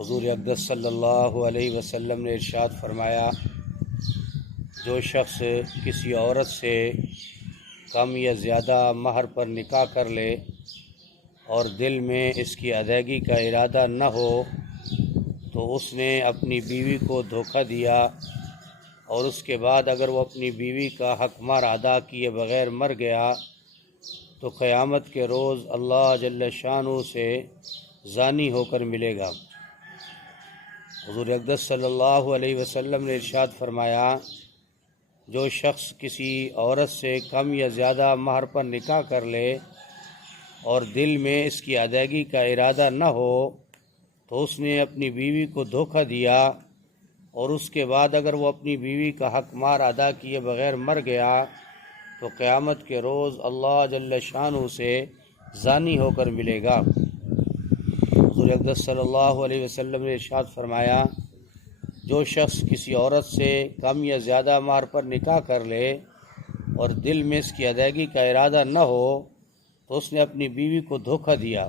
حضور اقدس صلی اللہ علیہ وسلم نے ارشاد فرمایا، جو شخص کسی عورت سے کم یا زیادہ مہر پر نکاح کر لے اور دل میں اس کی ادائیگی کا ارادہ نہ ہو تو اس نے اپنی بیوی کو دھوکہ دیا، اور اس کے بعد اگر وہ اپنی بیوی کا حق مہر ادا کیے بغیر مر گیا تو قیامت کے روز اللہ جل شانہ سے زانی ہو کر ملے گا۔ حضور اقدس صلی اللہ علیہ وسلم نے ارشاد فرمایا، جو شخص کسی عورت سے کم یا زیادہ مہر پر نکاح کر لے اور دل میں اس کی ادائیگی کا ارادہ نہ ہو تو اس نے اپنی بیوی کو دھوکہ دیا، اور اس کے بعد اگر وہ اپنی بیوی کا حق مہر ادا کیے بغیر مر گیا تو قیامت کے روز اللہ جل شانہ سے زانی ہو کر ملے گا۔ حضور اقدس صلی اللہ علیہ وسلم نے ارشاد فرمایا، جو شخص کسی عورت سے کم یا زیادہ مہر پر نکاح کر لے اور دل میں اس کی ادائیگی کا ارادہ نہ ہو تو اس نے اپنی بیوی کو دھوکہ دیا،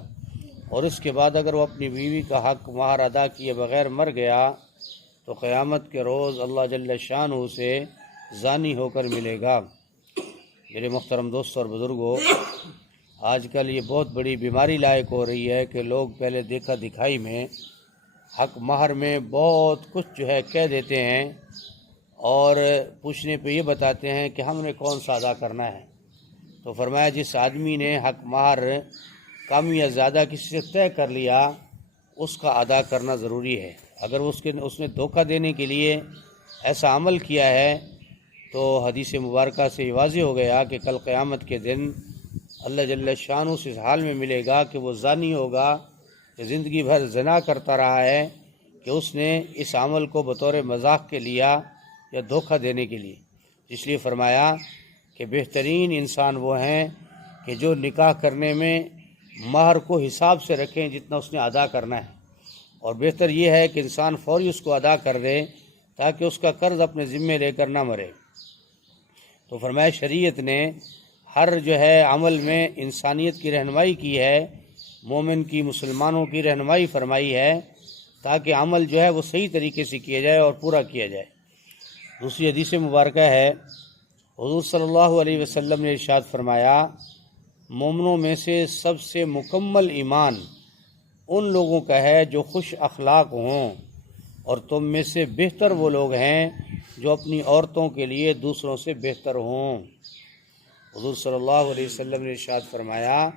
اور اس کے بعد اگر وہ اپنی بیوی کا حق مہر ادا کیے بغیر مر گیا تو قیامت کے روز اللہ جل شانہ سے زانی ہو کر ملے گا۔ میرے محترم دوستوں اور بزرگوں، آج کل یہ بہت بڑی بیماری لاحق ہو رہی ہے کہ لوگ پہلے دیکھا دکھائی میں حق مہر میں بہت کچھ کہہ دیتے ہیں، اور پوچھنے پہ یہ بتاتے ہیں کہ ہم نے کون سا ادا کرنا ہے۔ تو فرمایا، جس آدمی نے حق مہر کم یا زیادہ کسی سے طے کر لیا اس کا ادا کرنا ضروری ہے۔ اگر اس نے دھوکہ دینے کے لیے ایسا عمل کیا ہے تو حدیث مبارکہ سے یہ واضح ہو گیا کہ کل قیامت کے دن اللہ جل شانہ سے اس حال میں ملے گا کہ وہ زانی ہوگا کہ زندگی بھر زنا کرتا رہا ہے، کہ اس نے اس عمل کو بطور مذاق کے لیا یا دھوکہ دینے کے لیے۔ اس لیے فرمایا کہ بہترین انسان وہ ہیں کہ جو نکاح کرنے میں مہر کو حساب سے رکھیں جتنا اس نے ادا کرنا ہے، اور بہتر یہ ہے کہ انسان فوری اس کو ادا کر دے تاکہ اس کا قرض اپنے ذمے لے کر نہ مرے۔ تو فرمایا، شریعت نے ہر عمل میں انسانیت کی رہنمائی کی ہے، مومن کی، مسلمانوں کی رہنمائی فرمائی ہے تاکہ عمل وہ صحیح طریقے سے کیا جائے اور پورا کیا جائے۔ دوسری حدیث مبارکہ ہے، حضور صلی اللہ علیہ وسلم نے ارشاد فرمایا، مومنوں میں سے سب سے مکمل ایمان ان لوگوں کا ہے جو خوش اخلاق ہوں، اور تم میں سے بہتر وہ لوگ ہیں جو اپنی عورتوں کے لیے دوسروں سے بہتر ہوں۔ حضور صلی اللہ علیہ وسلم نے ارشاد فرمایا،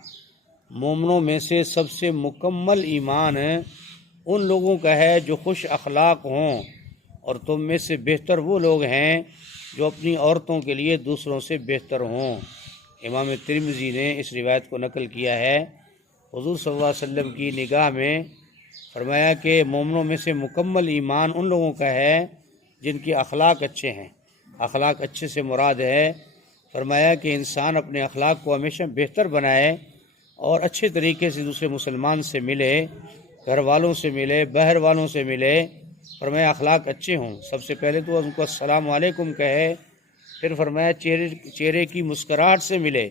مومنوں میں سے سب سے مکمل ایمان ان لوگوں کا ہے جو خوش اخلاق ہوں، اور تم میں سے بہتر وہ لوگ ہیں جو اپنی عورتوں کے لیے دوسروں سے بہتر ہوں۔ امام ترمذی نے اس روایت کو نقل کیا ہے۔ حضور صلی اللہ علیہ وسلم کی نگاہ میں فرمایا کہ مومنوں میں سے مکمل ایمان ان لوگوں کا ہے جن کے اخلاق اچھے ہیں۔ اخلاق اچھے سے مراد ہے، فرمایا کہ انسان اپنے اخلاق کو ہمیشہ بہتر بنائے اور اچھے طریقے سے دوسرے مسلمان سے ملے، گھر والوں سے ملے، باہر والوں سے ملے۔ فرمایا اخلاق اچھے ہوں، سب سے پہلے تو ان کو السلام علیکم کہے، پھر فرمایا چہرے کی مسکراہٹ سے ملے،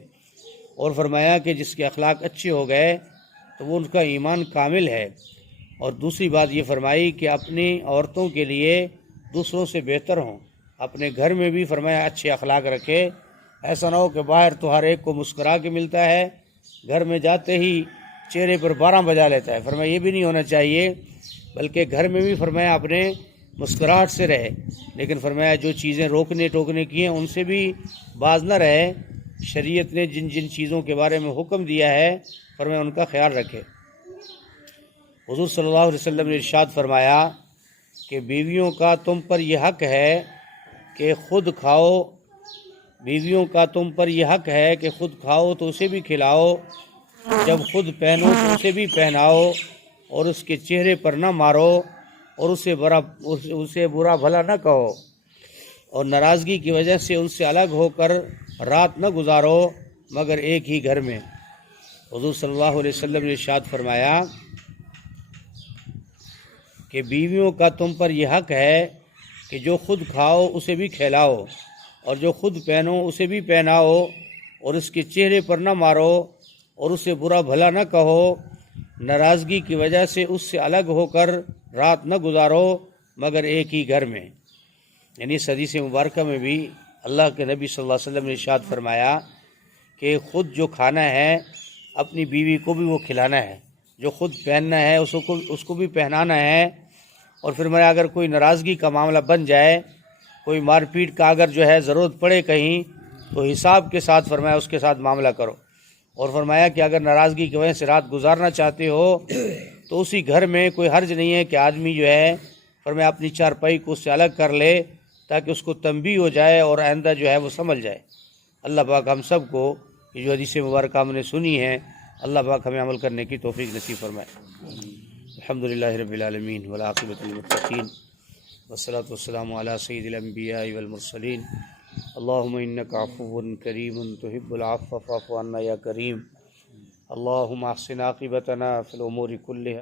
اور فرمایا کہ جس کے اخلاق اچھے ہو گئے تو وہ ان کا ایمان کامل ہے۔ اور دوسری بات یہ فرمائی کہ اپنی عورتوں کے لیے دوسروں سے بہتر ہوں، اپنے گھر میں بھی فرمایا اچھے اخلاق رکھے، ایسا نہ ہو کہ باہر تو ہر ایک کو مسکرا کے ملتا ہے، گھر میں جاتے ہی چہرے پر 12 بجا لیتا ہے۔ فرمایا یہ بھی نہیں ہونا چاہیے، بلکہ گھر میں بھی فرمایا اپنے مسکراہٹ سے رہے، لیکن فرمایا جو چیزیں روکنے ٹوکنے کی ہیں ان سے بھی باز نہ رہے۔ شریعت نے جن جن چیزوں کے بارے میں حکم دیا ہے فرمایا ان کا خیال رکھے۔ حضور صلی اللہ علیہ وسلم نے ارشاد فرمایا کہ بیویوں کا تم پر یہ حق ہے کہ خود کھاؤ، بیویوں کا تم پر یہ حق ہے کہ خود کھاؤ تو اسے بھی کھلاؤ، جب خود پہنو تو اسے بھی پہناؤ، اور اس کے چہرے پر نہ مارو، اور اسے برا بھلا نہ کہو، اور ناراضگی کی وجہ سے ان سے الگ ہو کر رات نہ گزارو مگر ایک ہی گھر میں۔ حضور صلی اللہ علیہ وسلم نے ارشاد فرمایا کہ بیویوں کا تم پر یہ حق ہے کہ جو خود کھاؤ اسے بھی کھلاؤ، اور جو خود پہنو اسے بھی پہناؤ، اور اس کے چہرے پر نہ مارو اور اسے برا بھلا نہ کہو، ناراضگی کی وجہ سے اس سے الگ ہو کر رات نہ گزارو مگر ایک ہی گھر میں۔ یعنی اس حدیث مبارکہ میں بھی اللہ کے نبی صلی اللہ علیہ وسلم نے ارشاد فرمایا کہ خود جو کھانا ہے اپنی بیوی کو بھی وہ کھلانا ہے، جو خود پہننا ہے اس کو بھی پہنانا ہے، اور فرمایا اگر کوئی ناراضگی کا معاملہ بن جائے، کوئی مار پیٹ کا اگر جو ہے ضرورت پڑے کہیں، تو حساب کے ساتھ فرمایا اس کے ساتھ معاملہ کرو، اور فرمایا کہ اگر ناراضگی کی وجہ سے رات گزارنا چاہتے ہو تو اسی گھر میں کوئی حرج نہیں ہے کہ آدمی جو ہے فرمایا اپنی چارپائی کو اس سے الگ کر لے تاکہ اس کو تنبیہ ہو جائے اور آئندہ جو ہے وہ سمجھ جائے۔ اللہ پاک ہم سب کو یہ جو حدیث مبارکہ ہم نے سنی ہے، اللہ پاک ہمیں عمل کرنے کی توفیق نصیب فرمائے۔ الحمدللہ رب العالمین والعاقبۃ للمتقین والصلاۃ والسلام علی سید الانبیاء والمرسلین۔ اللہم انک عفو کریم تحب العفو فاعف عنا یا کریم۔ اللہم احسن عاقبتنا فی الامور کلها